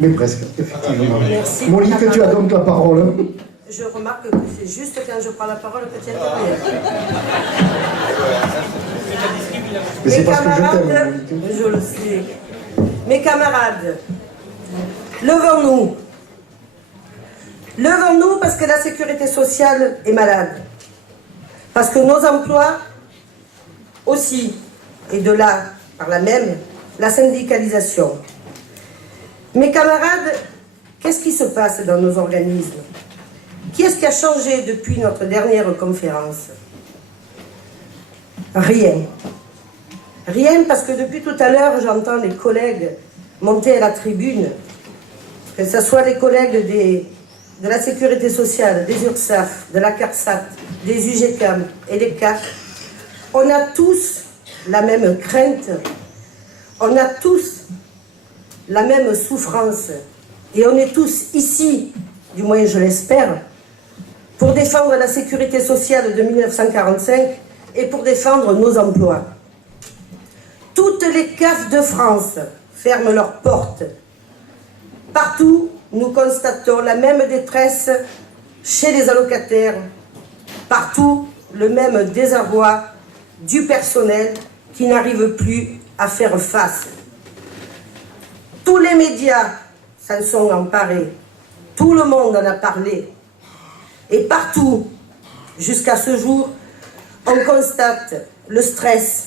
Mais presque, effectivement. Merci. Monique, tu as donc la parole. Je remarque que c'est juste quand je prends la parole que tu interviens. Mais c'est parce que je t'aime, Camarades, Monique. je le sais. Mes camarades, levons-nous. Levons-nous parce que la sécurité sociale est malade. Parce que nos emplois aussi, et de là, par là même, la syndicalisation. Mes camarades, qu'est-ce qui se passe dans nos organismes? Qui est-ce qui a changé depuis notre dernière conférence? Rien. Rien, parce que depuis tout à l'heure, j'entends les collègues monter à la tribune, que ce soit les collègues de la Sécurité sociale, des URSSAF, de la CARSAT, des UGCAM et des CAF. On a tous la même crainte, on a tous la même souffrance, et on est tous ici, du moins je l'espère, pour défendre la sécurité sociale de 1945 et pour défendre nos emplois. Toutes les CAF de France ferment leurs portes. Partout, nous constatons la même détresse chez les allocataires. Partout, le même désarroi du personnel qui n'arrive plus à faire face. Tous les médias s'en sont emparés. Tout le monde en a parlé. Et partout, jusqu'à ce jour, on constate le stress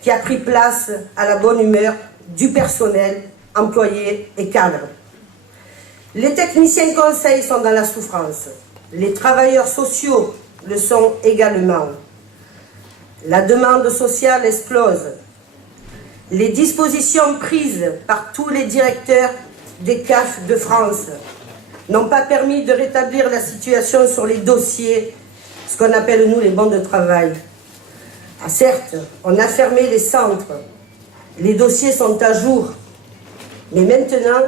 qui a pris place à la bonne humeur du personnel, employé et cadre. Les techniciens conseils sont dans la souffrance. Les travailleurs sociaux le sont également. La demande sociale explose. Les dispositions prises par tous les directeurs des CAF de France n'ont pas permis de rétablir la situation sur les dossiers, ce qu'on appelle nous les bons de travail. Ah, certes, on a fermé les centres, les dossiers sont à jour, mais maintenant,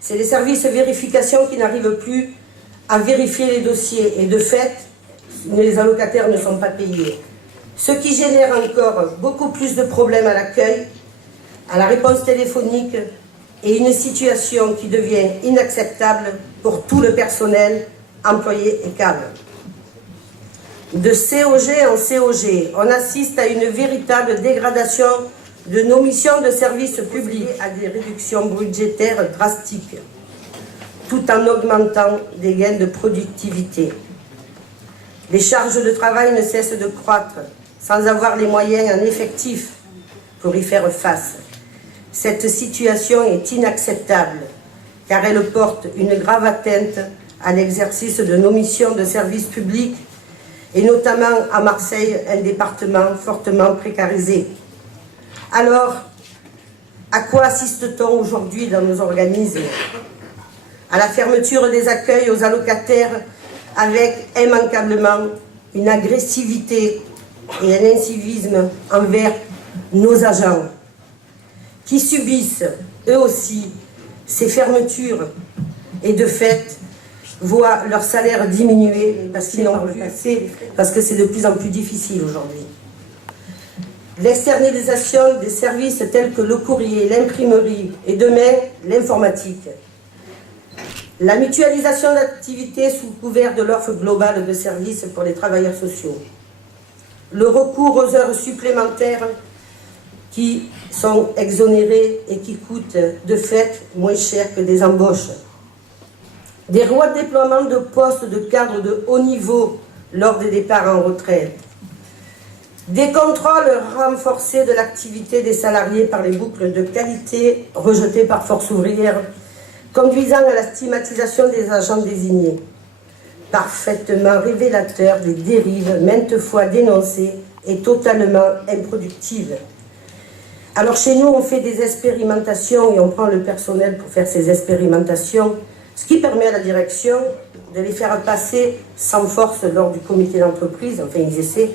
c'est les services de vérification qui n'arrivent plus à vérifier les dossiers, et de fait, les allocataires ne sont pas payés. Ce qui génère encore beaucoup plus de problèmes à l'accueil, à la réponse téléphonique, et une situation qui devient inacceptable pour tout le personnel, employé et cadre. De COG en COG, on assiste à une véritable dégradation de nos missions de service public, à des réductions budgétaires drastiques, tout en augmentant des gains de productivité. Les charges de travail ne cessent de croître, sans avoir les moyens en effectif pour y faire face. Cette situation est inacceptable, car elle porte une grave atteinte à l'exercice de nos missions de service public, et notamment à Marseille, un département fortement précarisé. Alors, à quoi assiste-t-on aujourd'hui dans nos organismes? À la fermeture des accueils aux allocataires, avec immanquablement une agressivité et un incivisme envers nos agents, qui subissent eux aussi ces fermetures et de fait voient leur salaire diminuer parce qu'ils n'ont plus assez, parce que c'est de plus en plus difficile aujourd'hui. L'externalisation des services tels que le courrier, l'imprimerie et demain l'informatique. La mutualisation d'activités sous couvert de l'offre globale de services pour les travailleurs sociaux. Le recours aux heures supplémentaires qui sont exonérées et qui coûtent de fait moins cher que des embauches. Des redéploiements de postes de cadres de haut niveau lors des départs en retraite. Des contrôles renforcés de l'activité des salariés par les boucles de qualité rejetées par Force ouvrière, conduisant à la stigmatisation des agents désignés. Parfaitement révélateur des dérives maintes fois dénoncées et totalement improductives. Alors chez nous, on fait des expérimentations et on prend le personnel pour faire ces expérimentations, ce qui permet à la direction de les faire passer sans force lors du comité d'entreprise, enfin ils essaient,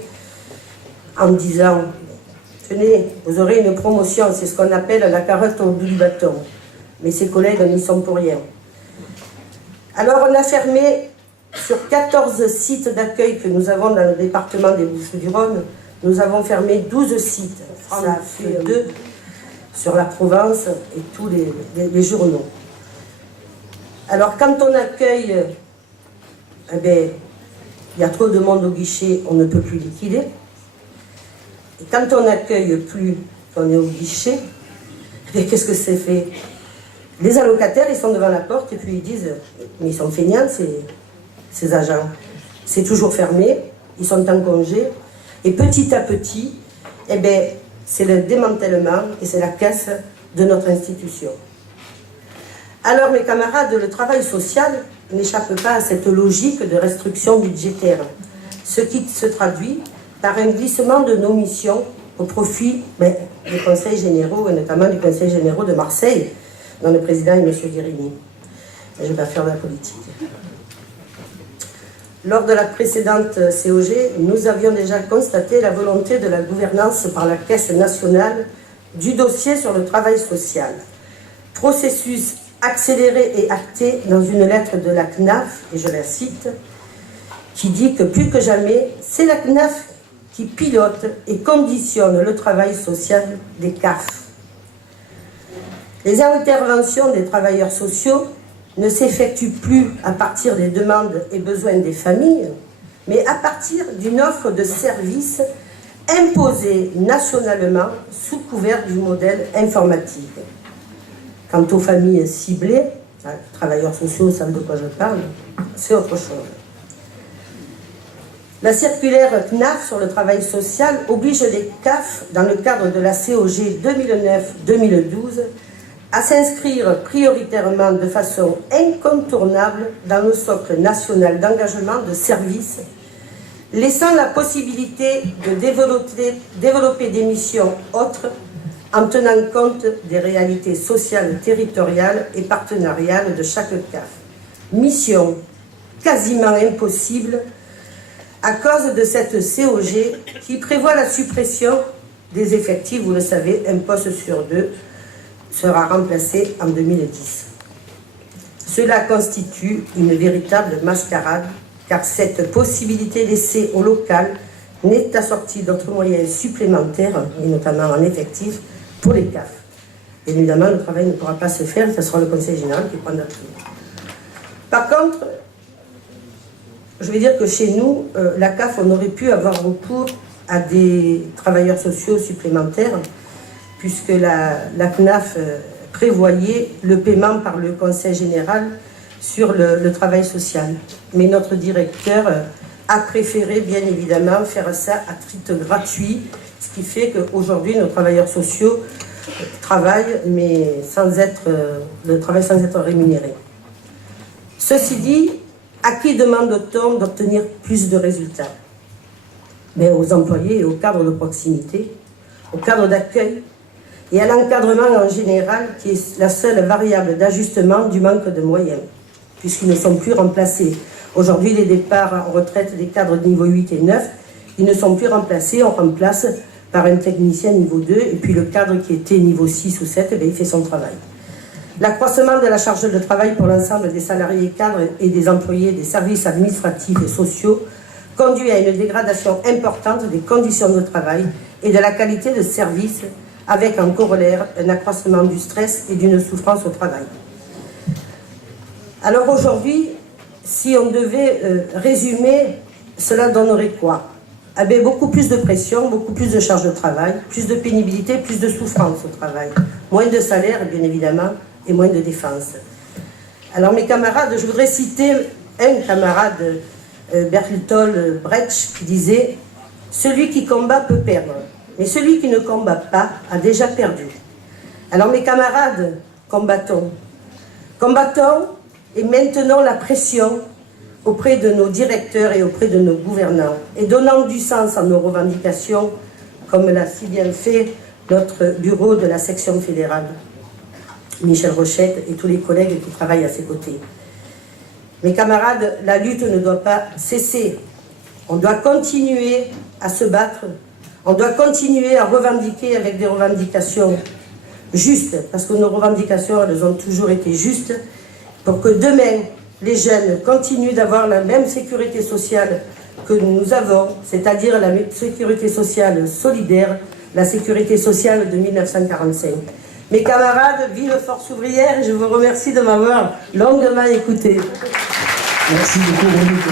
en disant « Tenez, vous aurez une promotion, c'est ce qu'on appelle la carotte au bout du bâton. » Mais ses collègues n'y sont pour rien. Alors on a fermé sur 14 sites d'accueil que nous avons dans le département des Bouches-du-Rhône, nous avons fermé 12 sites. Ça a fait 2 sur la Provence et tous les journaux. Alors quand on accueille, eh bien, il y a trop de monde au guichet, on ne peut plus liquider. Et quand on n'accueille plus, qu'on est au guichet, eh bien, qu'est-ce que c'est fait? Les allocataires, ils sont devant la porte et puis ils disent, mais ils sont feignants ces agents. C'est toujours fermé, ils sont en congé. Et petit à petit, eh bien, c'est le démantèlement et c'est la caisse de notre institution. Alors mes camarades, le travail social n'échappe pas à cette logique de restriction budgétaire, ce qui se traduit par un glissement de nos missions au profit des conseils généraux, et notamment du Conseil général de Marseille, dont le président est M. Guérini. Je ne vais pas faire de la politique. Lors de la précédente COG, nous avions déjà constaté la volonté de la gouvernance par la Caisse nationale du dossier sur le travail social. Processus accéléré et acté dans une lettre de la CNAF, et je la cite, qui dit que plus que jamais, c'est la CNAF qui pilote et conditionne le travail social des CAF. Les interventions des travailleurs sociaux ne s'effectuent plus à partir des demandes et besoins des familles, mais à partir d'une offre de services imposée nationalement sous couvert du modèle informatique. Quant aux familles ciblées, les travailleurs sociaux savent de quoi je parle, c'est autre chose. La circulaire CNAF sur le travail social oblige les CAF, dans le cadre de la COG 2009-2012, à s'inscrire prioritairement de façon incontournable dans le socle national d'engagement de services, laissant la possibilité de développer des missions autres en tenant compte des réalités sociales, territoriales et partenariales de chaque CAF. Mission quasiment impossible à cause de cette COG qui prévoit la suppression des effectifs, vous le savez, un poste sur deux sera remplacé en 2010. Cela constitue une véritable mascarade, car cette possibilité laissée au local n'est assortie d'autres moyens supplémentaires, et notamment en effectifs, pour les CAF. Bien évidemment, le travail ne pourra pas se faire, ce sera le Conseil général qui prendra tout. Par contre, je vais dire que chez nous, la CAF, on aurait pu avoir recours à des travailleurs sociaux supplémentaires, puisque la CNAF prévoyait le paiement par le Conseil général sur le travail social. Mais notre directeur a préféré, bien évidemment, faire ça à titre gratuit, ce qui fait qu'aujourd'hui, nos travailleurs sociaux travaillent, mais le travail sans être rémunéré. Ceci dit, à qui demande-t-on d'obtenir plus de résultats? Mais aux employés et aux cadres de proximité, aux cadres d'accueil et à l'encadrement en général, qui est la seule variable d'ajustement du manque de moyens, puisqu'ils ne sont plus remplacés. Aujourd'hui, les départs en retraite des cadres de niveau 8 et 9, ils ne sont plus remplacés, on remplace par un technicien niveau 2, et puis le cadre qui était niveau 6 ou 7, eh bien, il fait son travail. L'accroissement de la charge de travail pour l'ensemble des salariés cadres et des employés des services administratifs et sociaux conduit à une dégradation importante des conditions de travail et de la qualité de service, avec en corollaire un accroissement du stress et d'une souffrance au travail. Alors aujourd'hui, si on devait résumer, cela donnerait quoi? Eh bien, beaucoup plus de pression, beaucoup plus de charge de travail, plus de pénibilité, plus de souffrance au travail, moins de salaire, bien évidemment, et moins de défense. Alors mes camarades, je voudrais citer un camarade, Bertolt Brecht, qui disait « Celui qui combat peut perdre, mais celui qui ne combat pas a déjà perdu. » Alors mes camarades, combattons. Combattons et maintenons la pression auprès de nos directeurs et auprès de nos gouvernants, et donnant du sens à nos revendications, comme l'a si bien fait notre bureau de la section fédérale, Michel Rochette et tous les collègues qui travaillent à ses côtés. Mes camarades, la lutte ne doit pas cesser. On doit continuer à se battre, on doit continuer à revendiquer avec des revendications justes, parce que nos revendications, elles ont toujours été justes, pour que demain, les jeunes continuent d'avoir la même sécurité sociale que nous avons, c'est-à-dire la sécurité sociale solidaire, la sécurité sociale de 1945. mes camarades, vive Force ouvrière, et je vous remercie de m'avoir longuement écouté. Merci beaucoup, Monique.